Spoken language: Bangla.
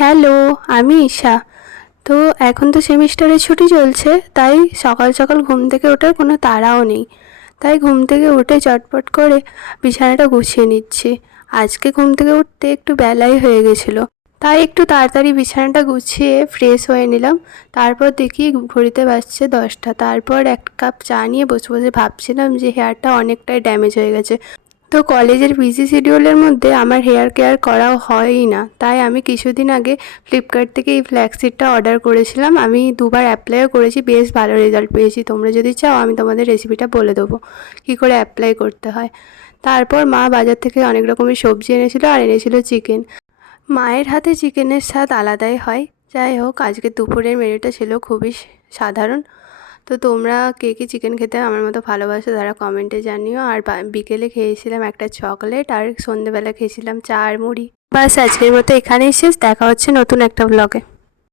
হ্যালো, আমি ঈশা। তো এখন তো সেমিস্টারের ছুটি চলছে, তাই সকাল সকাল ঘুম থেকে ওঠার কোনো তাড়াও নেই। তাই ঘুম থেকে উঠে চটপট করে বিছানাটা গুছিয়ে নিচ্ছি। আজকে ঘুম থেকে উঠতে একটু বেলাই হয়ে গেছিলো, তাই একটু তাড়াতাড়ি বিছানাটা গুছিয়ে ফ্রেশ হয়ে নিলাম। তারপর দেখি ঘড়িতে বাজছে 10টা। তারপর এক কাপ চা নিয়ে বসে বসে ভাবছিলাম যে হেয়ারটা অনেকটাই ড্যামেজ হয়ে গেছে। তো কলেজের বিজি শিডিউলের মধ্যে আমার হেয়ার কেয়ার করাও হয়ই না, তাই আমি কিছুদিন আগে ফ্লিপকার্ট থেকে এই ফ্ল্যাক্সিডটা অর্ডার করেছিলাম। আমি দুবার অ্যাপ্লাইও করেছি, বেশ ভালো রেজাল্ট পেয়েছি। তোমরা যদি চাও আমি তোমাদের রেসিপিটা বলে দেবো কী করে অ্যাপ্লাই করতে হয়। তারপর মা বাজার থেকে অনেক রকমের সবজি এনেছিল আর এনেছিল চিকেন। মায়ের হাতে চিকেনের স্বাদ আলাদাই হয়। যাই হোক, আজকে দুপুরের মেনুটা ছিল খুবই সাধারণ। তো তোমরা কে কে চিকেন খেতে আমার মতো ভালোবাসো তারা কমেন্টে জানিও। আর বিকেলে খেয়েছিলাম একটা চকলেট, আর সন্ধেবেলা খেয়েছিলাম চা আর মুড়ি। বাস আজকের মতো এখানেই শেষ। দেখা হচ্ছে নতুন একটা ব্লগে।